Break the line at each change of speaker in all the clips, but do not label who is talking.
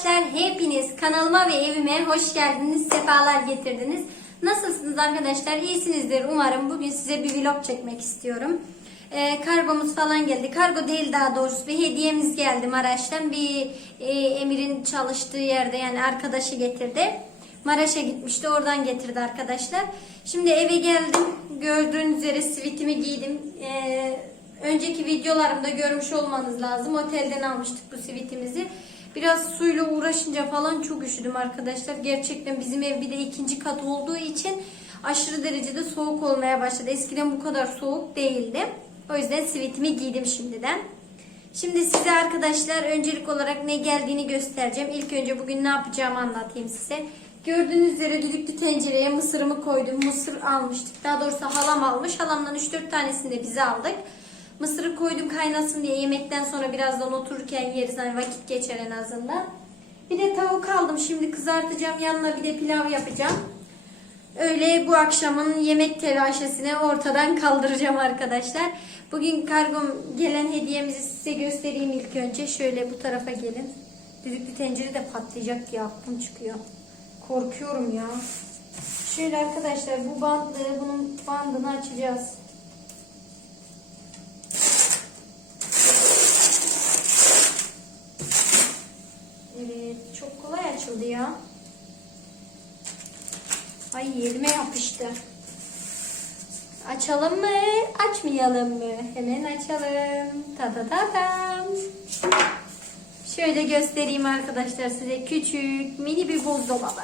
Arkadaşlar hepiniz kanalıma ve evime hoş geldiniz, sefalar getirdiniz. Nasılsınız arkadaşlar? İyisinizdir umarım. Bugün size bir vlog çekmek istiyorum. Ee, kargomuz falan geldi. Kargo değil daha doğrusu bir hediyemiz geldi Maraş'tan. Bir e, Emir'in çalıştığı yerde yani arkadaşı getirdi. Maraş'a gitmişti oradan getirdi arkadaşlar. Şimdi eve geldim. Gördüğünüz üzere sivitimi giydim. Ee, önceki videolarımda görmüş olmanız lazım. Otelden almıştık bu sivitimizi. Biraz suyla uğraşınca falan çok üşüdüm arkadaşlar. Gerçekten bizim ev bir de ikinci kat olduğu için aşırı derecede soğuk olmaya başladı. Eskiden bu kadar soğuk değildi. O yüzden sivitimi giydim şimdiden. Şimdi size arkadaşlar öncelik olarak ne geldiğini göstereceğim. İlk önce bugün ne yapacağımı anlatayım size. Gördüğünüz üzere düdüklü tencereye mısırımı koydum. Mısır almıştık. Daha doğrusu halam almış. Halamdan 3-4 tanesini de bize aldık. Mısırı koydum kaynasın diye yemekten sonra birazdan otururken yeriz. Hani vakit geçer en azından. Bir de tavuk aldım. Şimdi kızartacağım. Yanına bir de pilav yapacağım. Öyle bu akşamın yemek telaşesini ortadan kaldıracağım arkadaşlar. Bugün kargom gelen hediyemizi size göstereyim ilk önce. Şöyle bu tarafa gelin. Düdüklü tencere de patlayacak diye aklım çıkıyor. Korkuyorum ya. Şöyle arkadaşlar bu bandı, bunun bandını açacağız. Evet, çok kolay açıldı ya. Ay yerime yapıştı. Açalım mı? Açmayalım mı? Hemen açalım. Ta ta ta tam. Şöyle göstereyim arkadaşlar size küçük mini bir buzdolabı.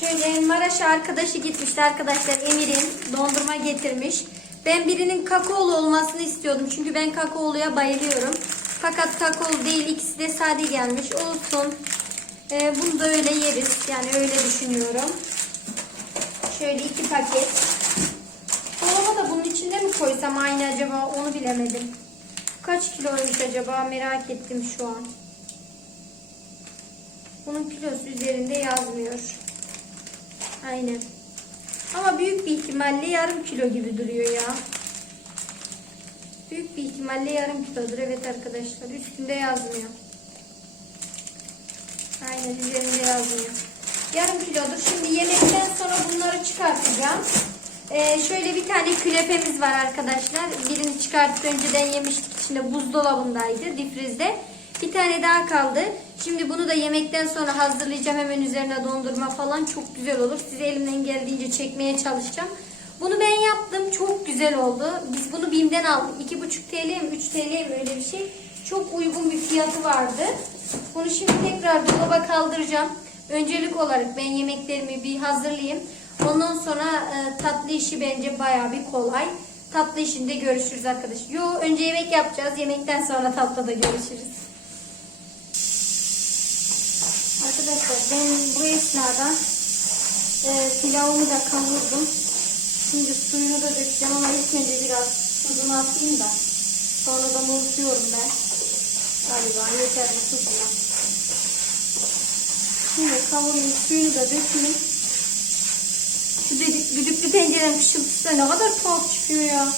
Şöyle Maraş arkadaşı gitmişti arkadaşlar Emir'in dondurma getirmiş. Ben birinin kakaolu olmasını istiyordum çünkü ben kakaoluya bayılıyorum. Fakat kakaolu değil ikisi de sade gelmiş olsun. Ee, bunu da öyle yeriz yani öyle düşünüyorum. Şöyle iki paket. Dolaba da bunun içinde mi koysam aynı acaba onu bilemedim. Kaç kiloymuş acaba merak ettim şu an. Bunun kilosu üzerinde yazmıyor. Aynen. Ama büyük bir ihtimalle yarım kilo gibi duruyor ya. Büyük bir ihtimalle yarım kilodur. Evet arkadaşlar. Üstünde yazmıyor. Aynen üzerinde yazmıyor. Yarım kilodur. Şimdi yemekten sonra bunları çıkartacağım. Ee, şöyle bir tane künefemiz var arkadaşlar. Birini çıkartıp önceden yemiştik. İçinde buzdolabındaydı. Difrizde. Bir tane daha kaldı. Şimdi bunu da yemekten sonra hazırlayacağım. Hemen üzerine dondurma falan çok güzel olur. Size elimden geldiğince çekmeye çalışacağım. Bunu ben yaptım. Çok güzel oldu. Biz bunu BİM'den aldık. 2,5 TL mi 3 TL mi öyle bir şey. Çok uygun bir fiyatı vardı. Bunu şimdi tekrar dolaba kaldıracağım. Öncelik olarak ben yemeklerimi bir hazırlayayım. Ondan sonra e, tatlı işi bence baya bir kolay. Tatlı işinde görüşürüz arkadaşlar. Yo önce yemek yapacağız. Yemekten sonra tatlıda görüşürüz. Arkadaşlar ben bu esnada e, pilavımı da kavurdum. Şimdi suyunu da dökeceğim ama ilk önce biraz tuzunu atayım da sonra da unutuyorum ben. Galiba yeter bu tuzuna. Şimdi kavurayım suyunu da dökeyim. Şu düdük, düdüklü tencerenin fışıltısı da ne kadar tuhaf çıkıyor ya.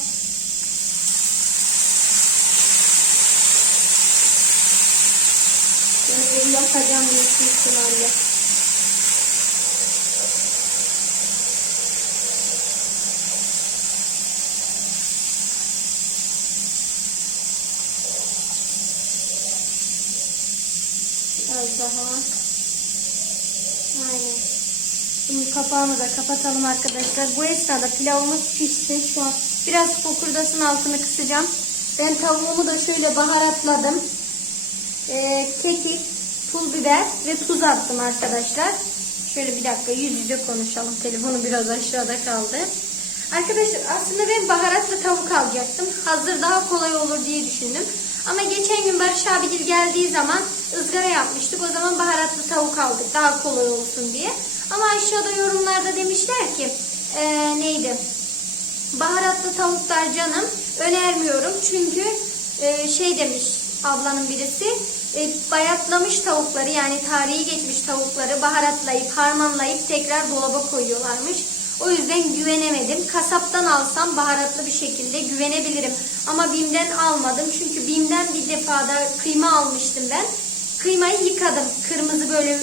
Böyle yakacağım büyük ihtimalle. Biraz daha. Aynen. Şimdi kapağını da kapatalım arkadaşlar. Bu esnada pilavımız pişti şu an. Biraz fokurdasın altını kısacağım. Ben tavuğumu da şöyle baharatladım. Ee, kekik, pul biber ve tuz attım arkadaşlar. Şöyle bir dakika yüz yüze konuşalım. Telefonu biraz aşağıda kaldı. Arkadaşlar aslında ben baharatlı tavuk alacaktım. Hazır daha kolay olur diye düşündüm. Ama geçen gün Barış abigil geldiği zaman ızgara yapmıştık. O zaman baharatlı tavuk aldık daha kolay olsun diye. Ama aşağıda yorumlarda demişler ki ee, neydi? Baharatlı tavuklar canım önermiyorum. Çünkü e, şey demiş ablanın birisi e, bayatlamış tavukları yani tarihi geçmiş tavukları baharatlayıp harmanlayıp tekrar dolaba koyuyorlarmış. O yüzden güvenemedim. Kasaptan alsam baharatlı bir şekilde güvenebilirim. Ama BİM'den almadım. Çünkü BİM'den bir defada kıyma almıştım ben. Kıymayı yıkadım. Kırmızı böyle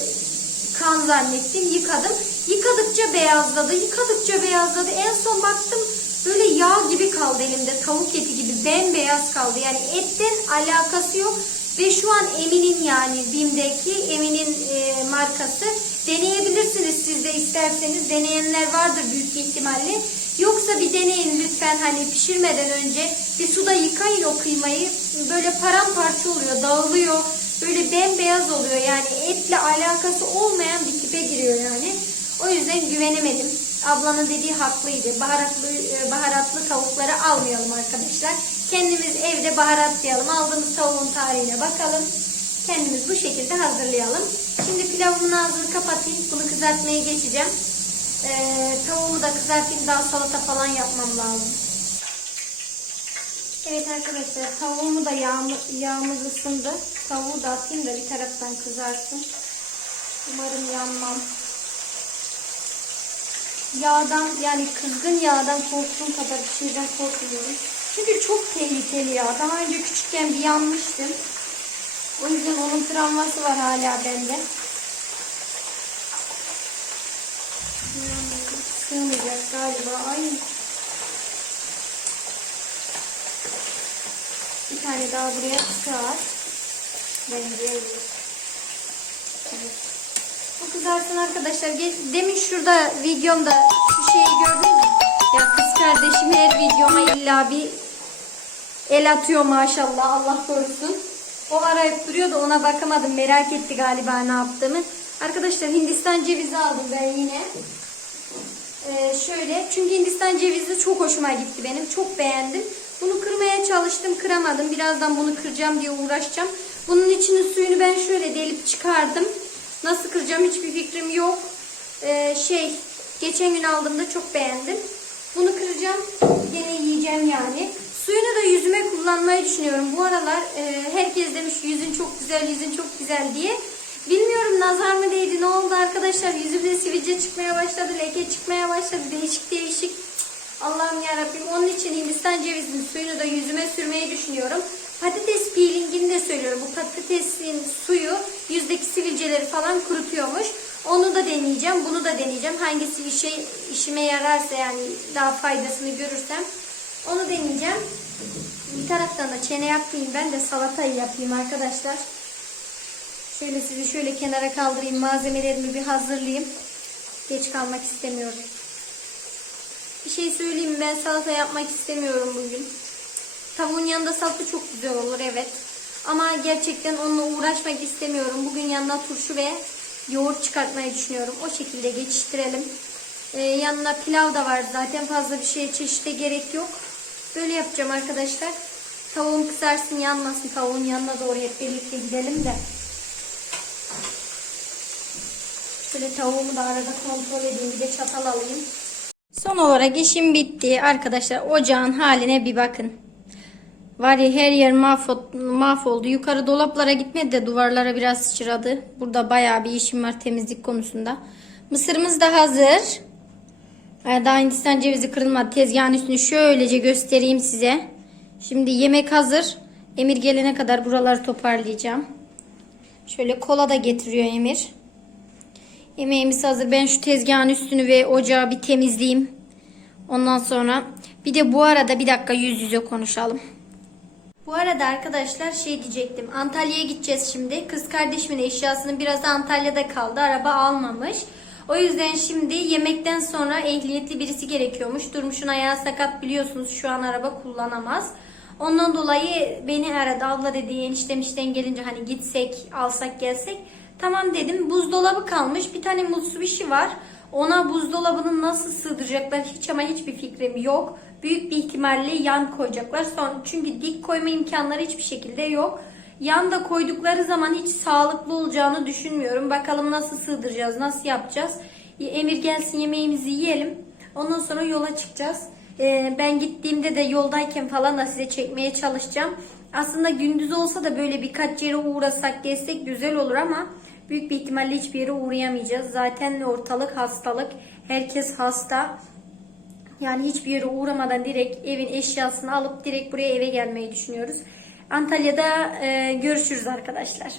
kan zannettim. Yıkadım. Yıkadıkça beyazladı. Yıkadıkça beyazladı. En son baktım böyle yağ gibi kaldı elimde. Tavuk eti gibi bembeyaz kaldı. Yani etten alakası yok. Ve şu an Emin'in yani BİM'deki Emin'in e, markası. Deneyebilirsiniz siz de isterseniz. Deneyenler vardır büyük ihtimalle. Yoksa bir deneyin lütfen hani pişirmeden önce bir suda yıkayın o kıymayı. Böyle paramparça oluyor, dağılıyor. Böyle bembeyaz oluyor yani etle alakası olmayan bir tipe giriyor yani. O yüzden güvenemedim. Ablanın dediği haklıydı. Baharatlı e, baharatlı tavukları almayalım arkadaşlar. Kendimiz evde baharatlayalım. Aldığımız tavuğun tarihine bakalım. Kendimiz bu şekilde hazırlayalım. Şimdi pilavımın ağzını kapatayım. Bunu kızartmaya geçeceğim. Ee, tavuğumu da kızartayım. Daha salata falan yapmam lazım. Evet arkadaşlar tavuğumu da yağmı, yağımız ısındı. Tavuğu da atayım da bir taraftan kızarsın. Umarım yanmam. Yağdan yani kızgın yağdan korktuğum kadar bir şeyden korkmuyorum. Çünkü çok tehlikeli ya. Daha önce küçükken bir yanmıştım. O yüzden onun travması var hala bende. Sığmayacak galiba. Ay. Bir tane daha buraya sığar. Bence evet. Bu kızarsın arkadaşlar. Demin şurada videomda şu şeyi gördünüz mü? Ya kız kardeşim her videoma illa bir el atıyor maşallah Allah korusun. O arayıp duruyor da ona bakamadım. Merak etti galiba ne yaptığımı. Arkadaşlar Hindistan cevizi aldım ben yine. Ee, şöyle çünkü Hindistan cevizi çok hoşuma gitti benim. Çok beğendim. Bunu kırmaya çalıştım kıramadım. Birazdan bunu kıracağım diye uğraşacağım. Bunun içinin suyunu ben şöyle delip çıkardım. Nasıl kıracağım hiçbir fikrim yok. Ee, şey geçen gün aldığımda çok beğendim. Bunu kıracağım. Gene yiyeceğim yani. Suyunu da yüzüme kullanmayı düşünüyorum. Bu aralar e, herkes demiş yüzün çok güzel, yüzün çok güzel diye. Bilmiyorum nazar mı değdi ne oldu arkadaşlar yüzümde sivilce çıkmaya başladı leke çıkmaya başladı değişik değişik Allah'ım yarabbim onun için Hindistan cevizinin suyunu da yüzüme sürmeyi düşünüyorum patates de söylüyorum bu patatesin suyu yüzdeki sivilceleri falan kurutuyormuş onu da deneyeceğim bunu da deneyeceğim hangisi işe, işime yararsa yani daha faydasını görürsem onu deneyeceğim bir taraftan da çene yapmayayım ben de salatayı yapayım arkadaşlar Şöyle sizi şöyle kenara kaldırayım. Malzemelerimi bir hazırlayayım. Geç kalmak istemiyorum. Bir şey söyleyeyim? Ben salata yapmak istemiyorum bugün. Tavuğun yanında salata çok güzel olur evet. Ama gerçekten onunla uğraşmak istemiyorum. Bugün yanına turşu ve yoğurt çıkartmayı düşünüyorum. O şekilde geçiştirelim. Ee, yanına pilav da var zaten. Fazla bir şeye çeşite gerek yok. Böyle yapacağım arkadaşlar. Tavuğum kızarsın yanmasın. Tavuğun yanına doğru hep birlikte gidelim de. Şöyle tavuğumu da arada kontrol edeyim. Bir de çatal alayım. Son olarak işim bitti. Arkadaşlar ocağın haline bir bakın. Var ya her yer mahvoldu, mahvoldu. Yukarı dolaplara gitmedi de duvarlara biraz sıçradı. Burada bayağı bir işim var temizlik konusunda. Mısırımız da hazır. Daha Hindistan cevizi kırılmadı. Tezgahın üstünü şöylece göstereyim size. Şimdi yemek hazır. Emir gelene kadar buraları toparlayacağım. Şöyle kola da getiriyor Emir. Yemeğimiz hazır. Ben şu tezgahın üstünü ve ocağı bir temizleyeyim. Ondan sonra bir de bu arada bir dakika yüz yüze konuşalım. Bu arada arkadaşlar şey diyecektim. Antalya'ya gideceğiz şimdi. Kız kardeşimin eşyasının biraz Antalya'da kaldı. Araba almamış. O yüzden şimdi yemekten sonra ehliyetli birisi gerekiyormuş. Durmuş'un ayağı sakat biliyorsunuz. Şu an araba kullanamaz. Ondan dolayı beni aradı. Abla dedi eniştem işten gelince hani gitsek alsak gelsek. Tamam dedim. Buzdolabı kalmış. Bir tane Mitsubishi var. Ona buzdolabını nasıl sığdıracaklar hiç ama hiçbir fikrim yok. Büyük bir ihtimalle yan koyacaklar. Son, çünkü dik koyma imkanları hiçbir şekilde yok. Yan da koydukları zaman hiç sağlıklı olacağını düşünmüyorum. Bakalım nasıl sığdıracağız, nasıl yapacağız. Emir gelsin yemeğimizi yiyelim. Ondan sonra yola çıkacağız. Ee, ben gittiğimde de yoldayken falan da size çekmeye çalışacağım. Aslında gündüz olsa da böyle birkaç yere uğrasak gezsek güzel olur ama büyük bir ihtimalle hiçbir yere uğrayamayacağız. Zaten ortalık hastalık. Herkes hasta. Yani hiçbir yere uğramadan direkt evin eşyasını alıp direkt buraya eve gelmeyi düşünüyoruz. Antalya'da e, görüşürüz arkadaşlar.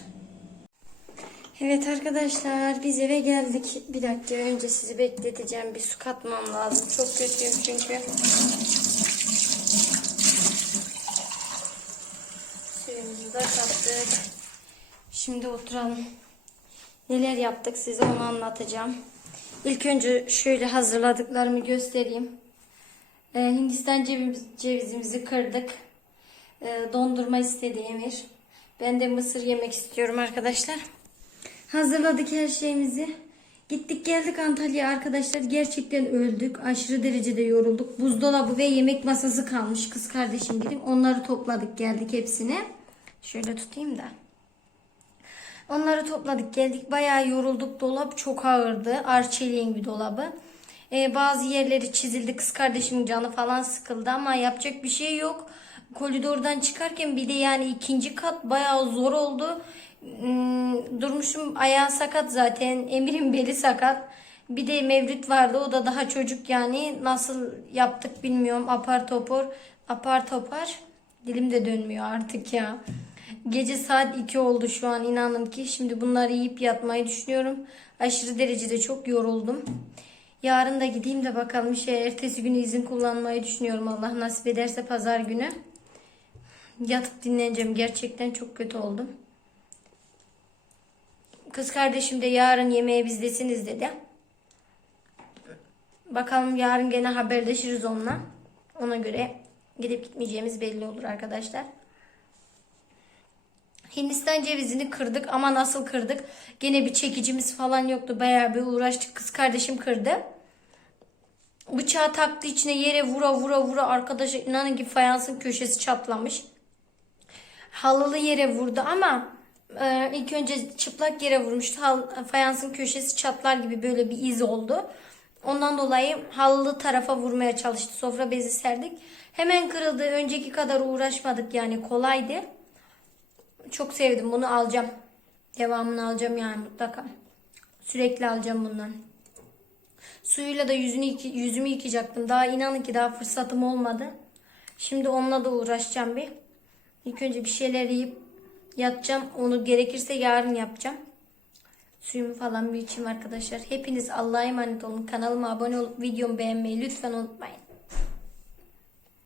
Evet arkadaşlar biz eve geldik. Bir dakika önce sizi bekleteceğim. Bir su katmam lazım. Çok kötüyüm çünkü. Suyumuzu da kattık. Şimdi oturalım. Neler yaptık size onu anlatacağım. İlk önce şöyle hazırladıklarımı göstereyim. Ee, Hindistan ceviz, cevizimizi kırdık. Ee, dondurma istedi Emir. Ben de mısır yemek istiyorum arkadaşlar. Hazırladık her şeyimizi. Gittik geldik Antalya'ya arkadaşlar. Gerçekten öldük. Aşırı derecede yorulduk. Buzdolabı ve yemek masası kalmış. Kız kardeşim gidip onları topladık geldik hepsini. Şöyle tutayım da. Onları topladık geldik. Bayağı yorulduk. Dolap çok ağırdı. Arçelik'in bir dolabı. Ee, bazı yerleri çizildi. Kız kardeşimin canı falan sıkıldı ama yapacak bir şey yok. Koridordan çıkarken bir de yani ikinci kat bayağı zor oldu. Hmm, Durmuşum ayağı sakat zaten. Emir'in beli sakat. Bir de Mevlüt vardı. O da daha çocuk yani. Nasıl yaptık bilmiyorum. Apar topar. Apar topar. Dilim de dönmüyor artık ya. Gece saat 2 oldu şu an inanın ki. Şimdi bunları yiyip yatmayı düşünüyorum. Aşırı derecede çok yoruldum. Yarın da gideyim de bakalım şey ertesi günü izin kullanmayı düşünüyorum. Allah nasip ederse pazar günü. Yatıp dinleneceğim. Gerçekten çok kötü oldum. Kız kardeşim de yarın yemeğe bizdesiniz dedi. Bakalım yarın gene haberleşiriz onunla. Ona göre gidip gitmeyeceğimiz belli olur arkadaşlar. Hindistan cevizini kırdık ama nasıl kırdık? Gene bir çekicimiz falan yoktu. Bayağı bir uğraştık. Kız kardeşim kırdı. Bıçağı taktı içine yere vura vura vura arkadaşlar inanın ki fayansın köşesi çatlamış. Halılı yere vurdu ama e, ilk önce çıplak yere vurmuştu. Hal, fayansın köşesi çatlar gibi böyle bir iz oldu. Ondan dolayı halılı tarafa vurmaya çalıştı. Sofra bezi serdik. Hemen kırıldı. Önceki kadar uğraşmadık yani kolaydı. Çok sevdim bunu alacağım. Devamını alacağım yani mutlaka. Sürekli alacağım bundan. Suyuyla da yüzünü yüzümü yıkayacaktım. Daha inanın ki daha fırsatım olmadı. Şimdi onunla da uğraşacağım bir. İlk önce bir şeyler yiyip yatacağım. Onu gerekirse yarın yapacağım. Suyumu falan bir içeyim arkadaşlar. Hepiniz Allah'a emanet olun. Kanalıma abone olup videomu beğenmeyi lütfen unutmayın.